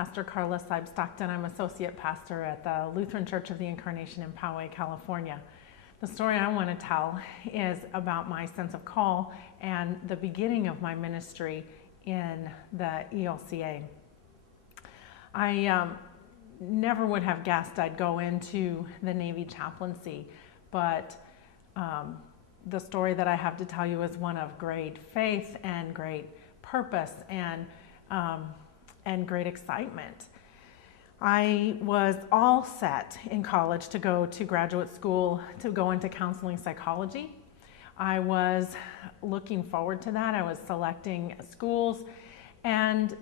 Pastor Karla M Seyb-Stockton. I'm Associate Pastor at the Lutheran Church of the Incarnation in Poway, California. The story I want to tell is about my sense of call and the beginning of my ministry in the ELCA. I never would have guessed I'd go into the Navy chaplaincy, but the story that I have to tell you is one of great faith and great purpose and great excitement. I was all set in college to go to graduate school to go into counseling psychology. I was looking forward to that. I was selecting schools, and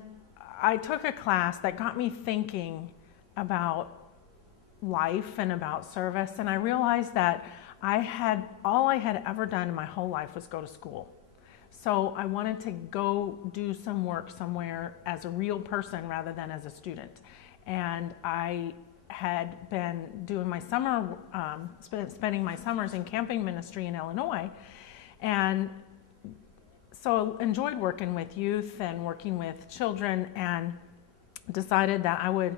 I took a class that got me thinking about life and about service, and I realized that all I had ever done in my whole life was go to school. So I wanted to go do some work somewhere as a real person rather than as a student. And I had been doing my spending my summers in camping ministry in Illinois, and so enjoyed working with youth and working with children, and decided that I would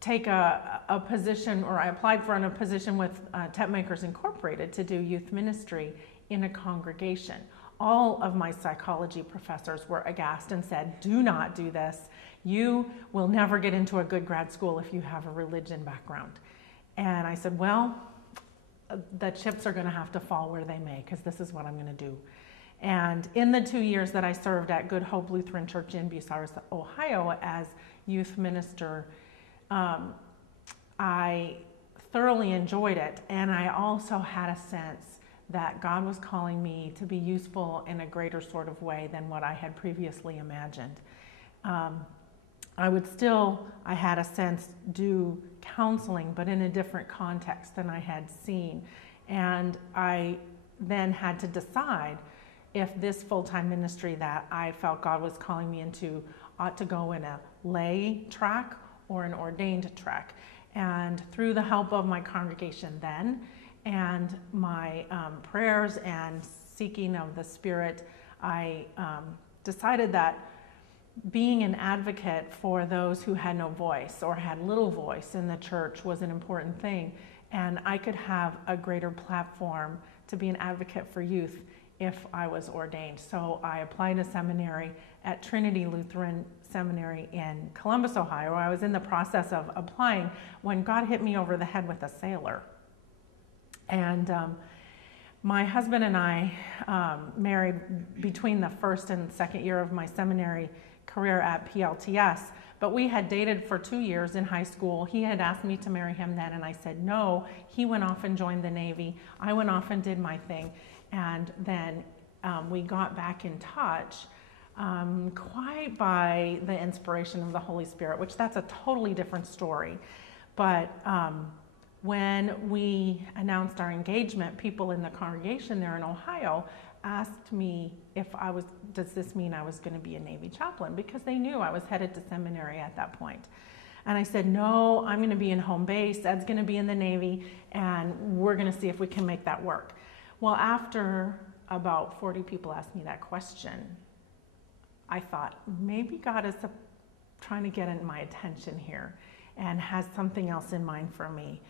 take a position, or I applied for a position with Tent Makers Incorporated to do youth ministry in a congregation. All of my psychology professors were aghast and said, "Do not do this. You will never get into a good grad school if you have a religion background." And I said, well, the chips are going to have to fall where they may, because this is what I'm going to do. And in the 2 years that I served at Good Hope Lutheran Church in Bucyrus, Ohio as youth minister, I thoroughly enjoyed it. And I also had a sense that God was calling me to be useful in a greater sort of way than what I had previously imagined. I had a sense, do counseling, but in a different context than I had seen. And I then had to decide if this full-time ministry that I felt God was calling me into ought to go in a lay track or an ordained track. And through the help of my congregation then, and my prayers and seeking of the Spirit, I decided that being an advocate for those who had no voice or had little voice in the church was an important thing, and I could have a greater platform to be an advocate for youth if I was ordained. So I applied to seminary at Trinity Lutheran Seminary in Columbus, Ohio. I was in the process of applying when God hit me over the head with a sailor. And my husband and I married between the first and second year of my seminary career at PLTS, but we had dated for 2 years in high school. He had asked me to marry him then, and I said no. He went off and joined the Navy. I went off and did my thing, and then we got back in touch quite by the inspiration of the Holy Spirit, which that's a totally different story. But when we announced our engagement, people in the congregation there in Ohio asked me does this mean I was going to be a Navy chaplain? Because they knew I was headed to seminary at that point. And I said, no, I'm going to be in home base. Ed's going to be in the Navy, and we're going to see if we can make that work. Well, after about 40 people asked me that question, I thought, maybe God is trying to get in my attention here and has something else in mind for me.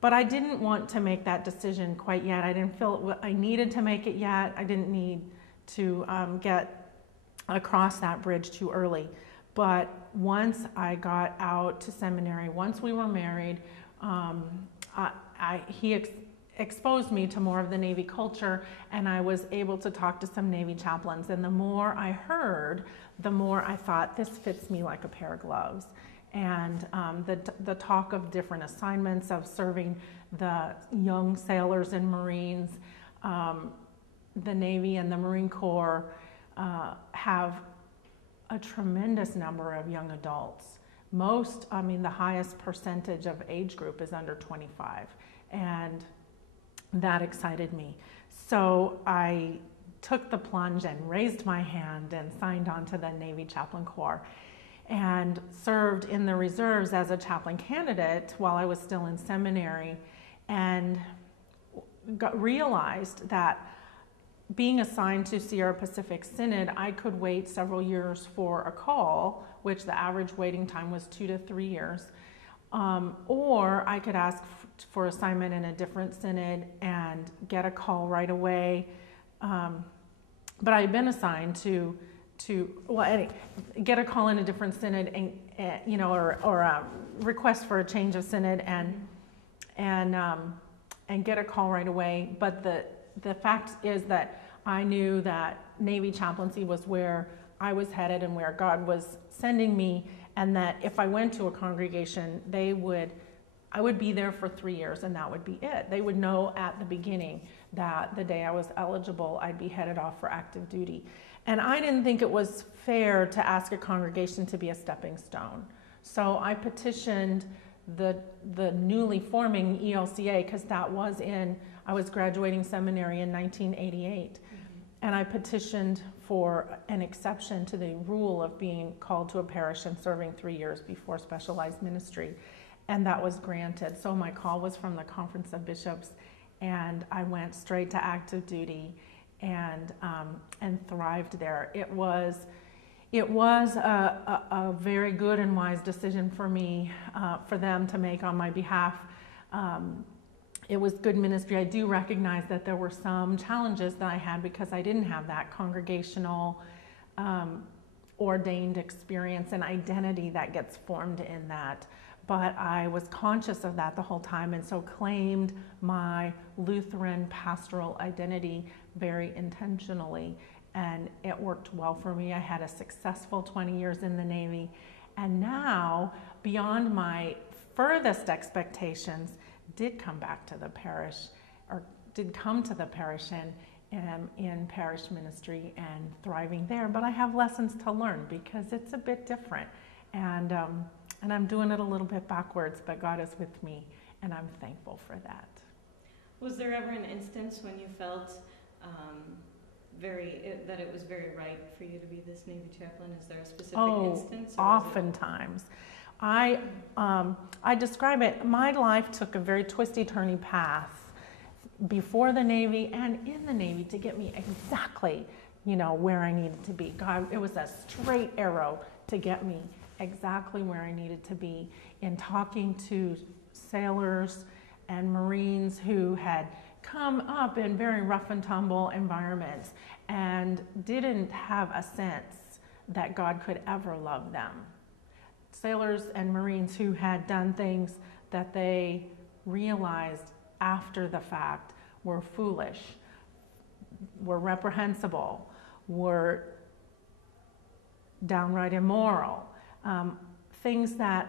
But I didn't want to make that decision quite yet. I didn't feel I needed to make it yet. I didn't need to get across that bridge too early. But once I got out to seminary, once we were married, he exposed me to more of the Navy culture, and I was able to talk to some Navy chaplains. And the more I heard, the more I thought, this fits me like a pair of gloves. And the talk of different assignments of serving the young sailors and Marines, the Navy and the Marine Corps have a tremendous number of young adults. The highest percentage of age group is under 25, and that excited me. So I took the plunge and raised my hand and signed on to the Navy Chaplain Corps, and served in the reserves as a chaplain candidate while I was still in seminary, and realized that being assigned to Sierra Pacific Synod, I could wait several years for a call, which the average waiting time was 2 to 3 years. Or I could ask for assignment in a different synod and get a call right away. But I had been assigned to get a call in a different synod and or a request for a change of synod and get a call right away. But the fact is that I knew that Navy chaplaincy was where I was headed and where God was sending me, and that if I went to a congregation, I would be there for 3 years, and that would be it. They would know at the beginning that the day I was eligible, I'd be headed off for active duty. And I didn't think it was fair to ask a congregation to be a stepping stone. So I petitioned the newly forming ELCA, because I was graduating seminary in 1988. And I petitioned for an exception to the rule of being called to a parish and serving 3 years before specialized ministry. And that was granted. So my call was from the Conference of Bishops, and I went straight to active duty and thrived there. It was a very good and wise decision for me, for them to make on my behalf. It was good ministry. I do recognize that there were some challenges that I had because I didn't have that congregational ordained experience and identity that gets formed in that. But I was conscious of that the whole time, and so claimed my Lutheran pastoral identity very intentionally, and it worked well for me. I had a successful 20 years in the Navy, and now, beyond my furthest expectations, did come back to the parish, or did come to the parish and am in parish ministry and thriving there. But I have lessons to learn because it's a bit different, and I'm doing it a little bit backwards, but God is with me, and I'm thankful for that. Was there ever an instance when you felt that it was very right for you to be this Navy chaplain? Is there a specific instance? Oftentimes. I describe it, my life took a very twisty-turny path before the Navy and in the Navy to get me exactly, where I needed to be. God, it was a straight arrow to get me exactly where I needed to be in talking to sailors and Marines who had come up in very rough and tumble environments and didn't have a sense that God could ever love them. Sailors and Marines who had done things that they realized after the fact were foolish, were reprehensible, were downright immoral, things that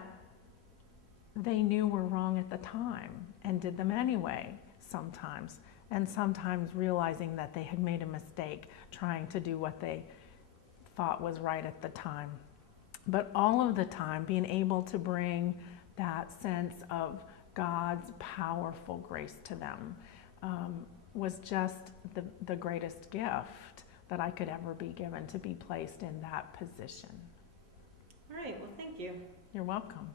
they knew were wrong at the time and did them anyway sometimes, and sometimes realizing that they had made a mistake trying to do what they thought was right at the time. But all of the time being able to bring that sense of God's powerful grace to them was just the greatest gift that I could ever be given, to be placed in that position. All right, well, thank you. You're welcome.